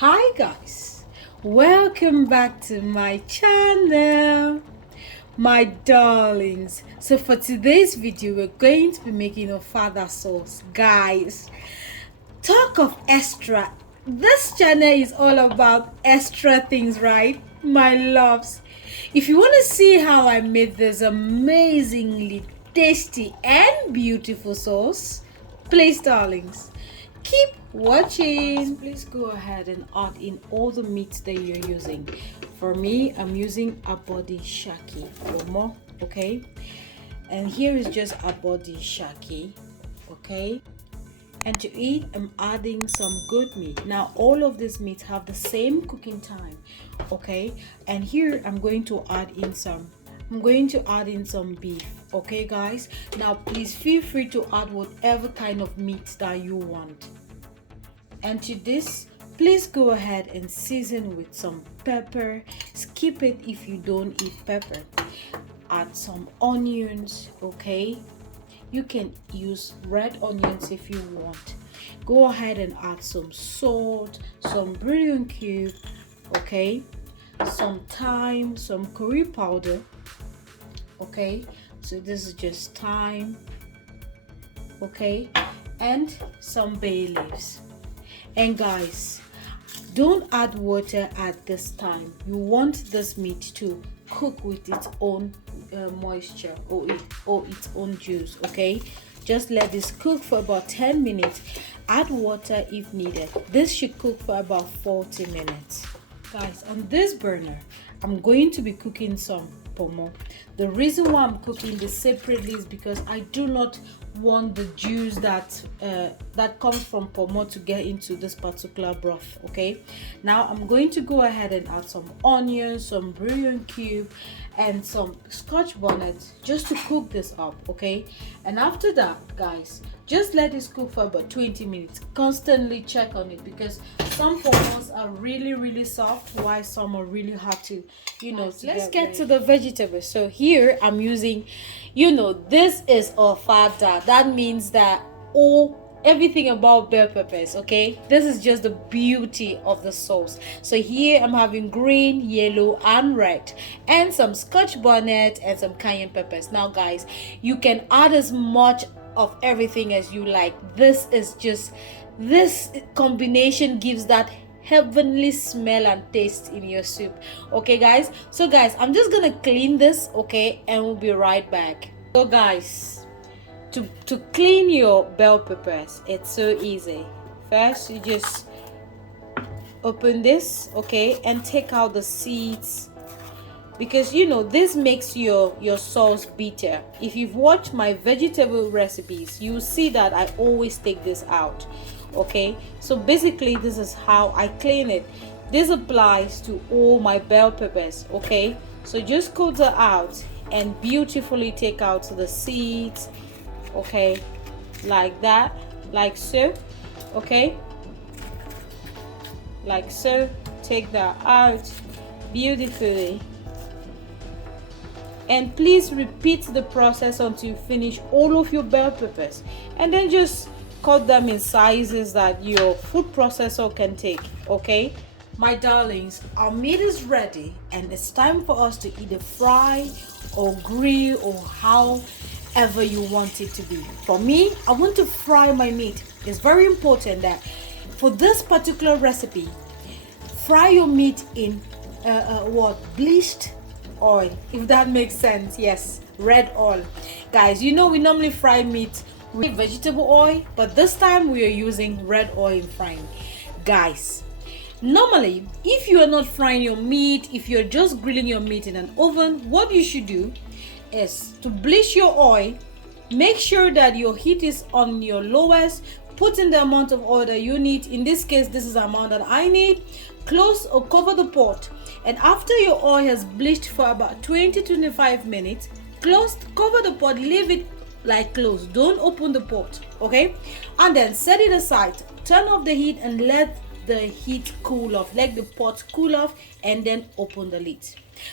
Hi guys, welcome back to my channel, my darlings. So for today's video we're going to be making Ofada sauce. Guys, talk of extra, this channel is all about extra things, right, my loves? If you want to see how I made this amazingly tasty and beautiful sauce, please darlings, keep watching. Please go ahead and add in all the meats that you're using. For me, I'm using Abodi Shaki Ponmo, okay, and here is just Abodi Shaki, okay. And to eat, I'm adding some goat meat. Now all of these meats have the same cooking time, okay, and here I'm going to add in some beef, okay guys. Now please feel free to add whatever kind of meat that you want. And to this, please go ahead and season with some pepper. Skip it if you don't eat pepper. Add some onions, okay. You can use red onions if you want. Go ahead and add some salt, some bouillon cube, okay, some thyme, some curry powder, okay. So this is just thyme, okay, and some bay leaves. And guys, don't add water at this time. You want this meat to cook with its own moisture or its own juice, okay. Just let this cook for about 10 minutes. Add water if needed. This should cook for about 40 minutes. Guys, on this burner I'm going to be cooking some Ponmo. The reason why I'm cooking this separately is because I do not want the juice that comes from Ponmo to get into this particular broth, okay. Now I'm going to go ahead and add some onions, some bouillon cube, and some Scotch bonnet just to cook this up, okay. And after that, guys, just let this cook for about 20 minutes. Constantly check on it because some Ponmos are really soft while some are really hard to, let's get to the vegetables. So here I'm using, this is Ofada. That means that everything about bell peppers, okay. This is just the beauty of the sauce. So here I'm having green, yellow and red, and some Scotch bonnet and some cayenne peppers. Now guys, you can add as much of everything as you like. This combination gives that heavenly smell and taste in your soup, okay guys. So guys, I'm just gonna clean this, okay, and we'll be right back. So guys, to clean your bell peppers, it's so easy. First you just open this, okay, and take out the seeds, because this makes your sauce bitter. If you've watched my vegetable recipes, you see that I always take this out, okay. So basically this is how I clean it. This applies to all my bell peppers, okay. So just cut it out and beautifully take out the seeds, okay, like that, like so, okay, like so. Take that out beautifully, and please repeat the process until you finish all of your bell peppers, and then just cut them in sizes that your food processor can take, okay. My darlings, our meat is ready and it's time for us to either fry or grill or however you want it to be. For me, I want to fry my meat. It's very important that for this particular recipe, fry your meat in bleached oil, if that makes sense. Yes, red oil. Guys, we normally fry meat with vegetable oil, but this time we are using red oil in frying. Guys, normally if you are not frying your meat, if you're just grilling your meat in an oven, what you should do is to bleach your oil. Make sure that your heat is on your lowest. Put in the amount of oil that you need. In this case, this is the amount that I need. Close or cover the pot, and after your oil has bleached for about 20-25 minutes, cover the pot, leave it like closed. Don't open the pot, okay. And then set it aside, turn off the heat and let the heat cool off, let the pot cool off, and then open the lid.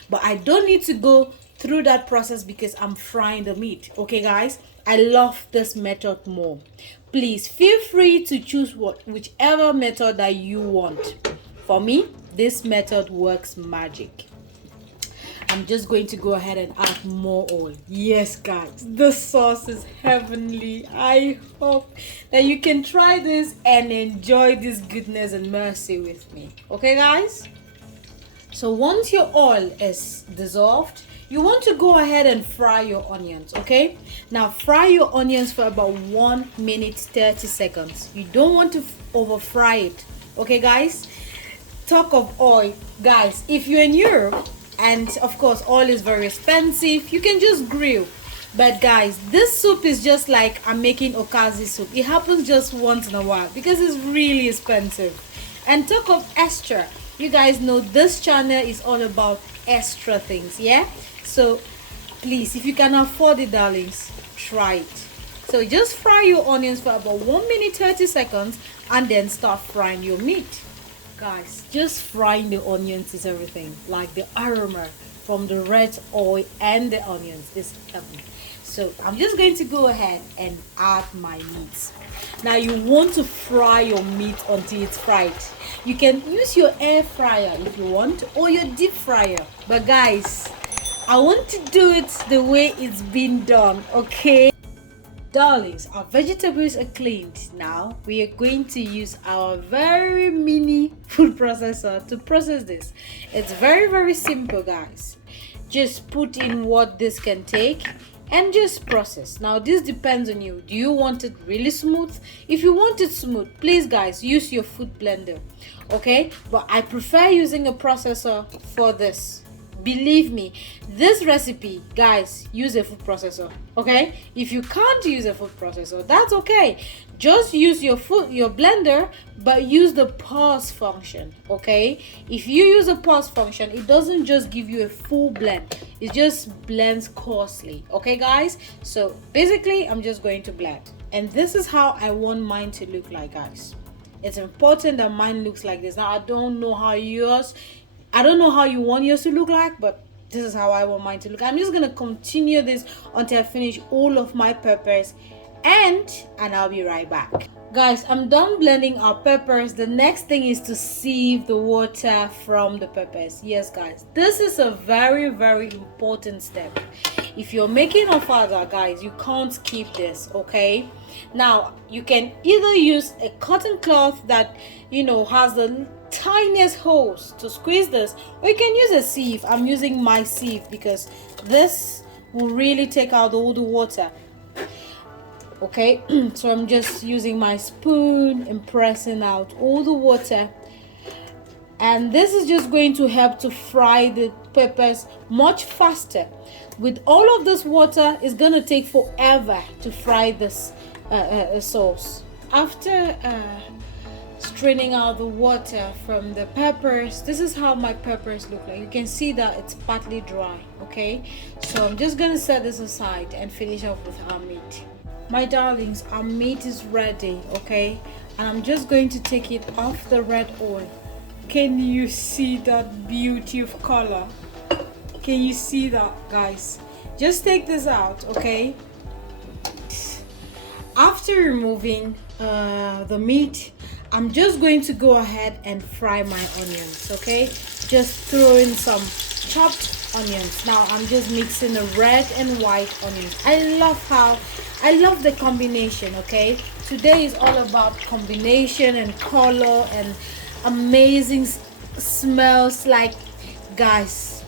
But I don't need to go through that process because I'm frying the meat, okay guys. I love this method more. Please feel free to choose whichever method that you want. For me, this method works magic. I'm just going to go ahead and add more oil. Yes, guys, the sauce is heavenly. I hope that you can try this and enjoy this goodness and mercy with me. Okay, guys? So once your oil is dissolved, you want to go ahead and fry your onions. Okay, now fry your onions for about 1 minute 30 seconds. You don't want to over fry it. Okay, guys? Talk of oil, guys, if you're in Europe, and of course oil is very expensive, you can just grill. But guys, this soup is just like I'm making okazi soup. It happens just once in a while because it's really expensive. And talk of extra, you guys know this channel is all about extra things, yeah? So please, if you can afford it, darlings, try it. So just fry your onions for about 1 minute 30 seconds and then start frying your meat. Guys, just frying the onions is everything. Like the aroma from the red oil and the onions is heaven. So I'm just going to go ahead and add my meat. Now you want to fry your meat until it's fried. You can use your air fryer if you want, or your deep fryer. But guys, I want to do it the way it's been done, okay? Darlings, our vegetables are cleaned. Now we are going to use our very mini food processor to process this. It's very simple, guys. Just put in what this can take and just process. Now this depends on you. Do you want it really smooth? If you want it smooth, please guys, use your food blender, okay? But I prefer using a processor for this. Believe me, this recipe, guys, use a food processor, okay? If you can't use a food processor, that's okay. Just use your blender, but use the pause function, okay? If you use a pause function, it doesn't just give you a full blend, it just blends coarsely, okay, guys? So basically, I'm just going to blend, and this is how I want mine to look like, guys. It's important that mine looks like this. Now I don't know how you want yours to look like, but this is how I want mine to look. I'm just gonna continue this until I finish all of my peppers, and I'll be right back. Guys, I'm done blending our peppers. The next thing is to sieve the water from the peppers. Yes, guys, this is a very important step. If you're making ofada, guys, you can't skip this, okay? Now you can either use a cotton cloth that has the tiniest holes to squeeze this, or you can use a sieve. I'm using my sieve because this will really take out all the water, okay? So I'm just using my spoon and pressing out all the water, and this is just going to help to fry the peppers much faster. With all of this water, it's gonna take forever to fry this sauce. After straining out the water from the peppers, this is how my peppers look like. You can see that it's partly dry, okay? So I'm just gonna set this aside and finish off with our meat. My darlings, our meat is ready, okay? And I'm just going to take it off the red oil. Can you see that beauty of color? Can you see that, guys? Just take this out, okay? After removing the meat, I'm just going to go ahead and fry my onions, okay? Just throw in some chopped onions. Now I'm just mixing the red and white onions. I love the combination, okay? Today is all about combination and color and amazing smells. Like, guys,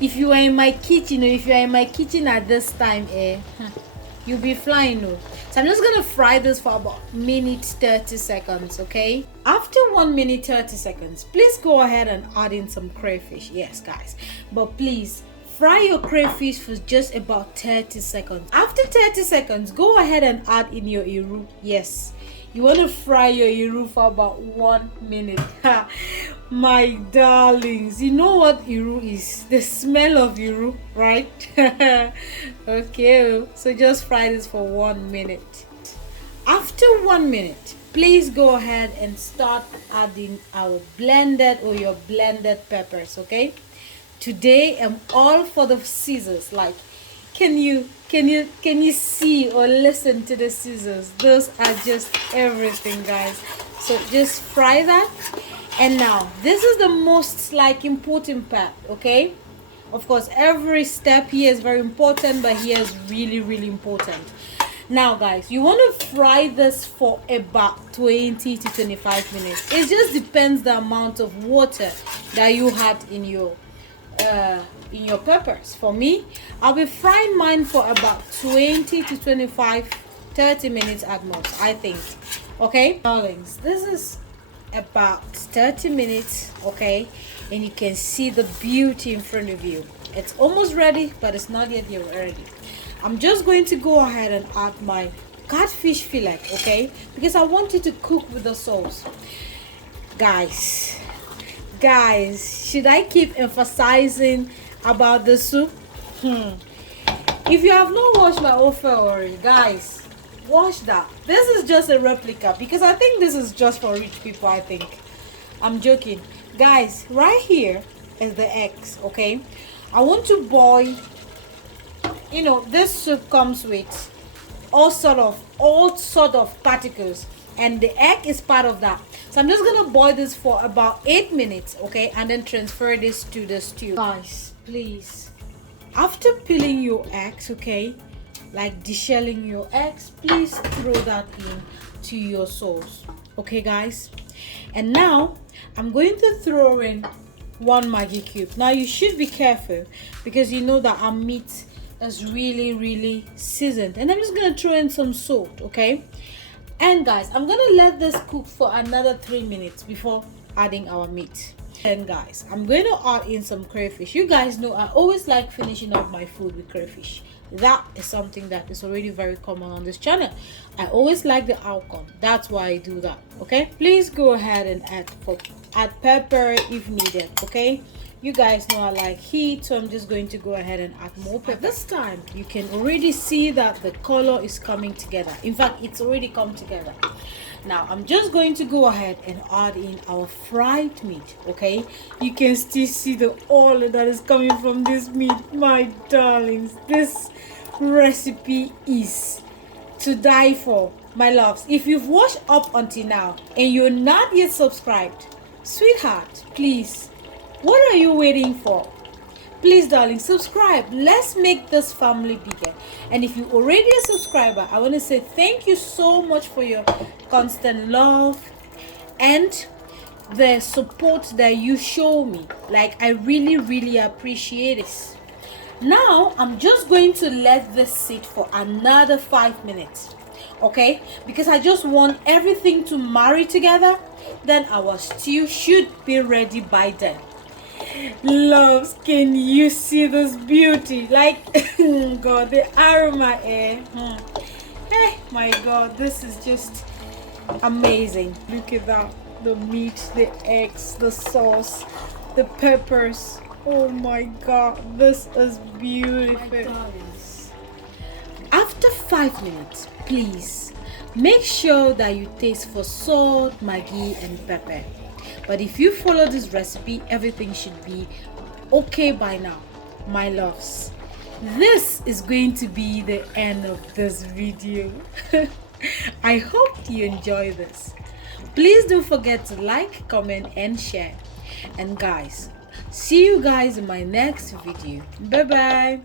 if you are in my kitchen, or if you are in my kitchen at this time, you'll be flying. So I'm just gonna fry this for about 1:30 seconds, okay? After 1:30 seconds, please go ahead and add in some crayfish. Yes, guys, but please fry your crayfish for just about 30 seconds. After 30 seconds, go ahead and add in your iru. Yes, you want to fry your iru for about 1 minute. My darlings, you know what iru is? The smell of iru, right? Okay, so just fry this for 1 minute. After 1 minute, please go ahead and start adding our blended or your blended peppers, okay? Today I'm all for the scissors. Like, can you see or listen to the scissors? Those are just everything, guys. So just fry that, And now this is the most like important part, okay? Of course, every step here is very important, but here is really important. Now guys, you want to fry this for about 20 to 25 minutes. It just depends the amount of water that you had in your peppers. For me, I'll be frying mine for about 20 to 25, 30 minutes at most, I think. Okay, darlings, this is about 30 minutes, okay, and you can see the beauty in front of you. It's almost ready, but it's not yet ready. I'm just going to go ahead and add my catfish fillet, okay, because I want it to cook with the sauce. Guys, should I keep emphasizing about the soup? If you have not watched my offer already, guys, watch that. This is just a replica because I think this is just for rich people. I think I'm joking, guys. Right here is the eggs, okay? I want to boil, you know, this soup comes with all sort of particles, and the egg is part of that. So I'm just gonna boil this for about 8 minutes, okay, and then transfer this to the stew. Guys, please, after peeling your eggs, okay, like deshelling your eggs, please throw that in to your sauce, okay guys? And now I'm going to throw in 1 Maggi cube. Now you should be careful because you know that our meat is really seasoned, and I'm just gonna throw in some salt, okay? And guys, I'm gonna let this cook for another 3 minutes before adding our meat. And guys, I'm going to add in some crayfish. You guys know I always like finishing off my food with crayfish. That is something that is already very common on this channel. I always like the outcome. That's why I do that, okay? Please go ahead and add pepper if needed, okay? You guys know I like heat, so I'm just going to go ahead and add more pepper. This time you can already see that the color is coming together. In fact, it's already come together. Now I'm just going to go ahead and add in our fried meat, okay? You can still see the oil that is coming from this meat. My darlings, this recipe is to die for, my loves. If you've watched up until now and you're not yet subscribed, sweetheart, please, what are you waiting for? Please, darling, subscribe. Let's make this family bigger. And if you're already a subscriber, I want to say thank you so much for your constant love and the support that you show me. Like, I really appreciate it. Now I'm just going to let this sit for another 5 minutes, okay? Because I just want everything to marry together. Then our stew should be ready by then. Loves, can you see this beauty? Like, God, the aroma, Hey, my God, this is just amazing. Look at that, the meat, the eggs, the sauce, the peppers. Oh my God, this is beautiful. After 5 minutes, please make sure that you taste for salt, Maggi and pepper. But if you follow this recipe, everything should be okay by now, my loves. This is going to be the end of this video. I hope you enjoy this. Please don't forget to like, comment and share. And guys, see you guys in my next video. Bye bye.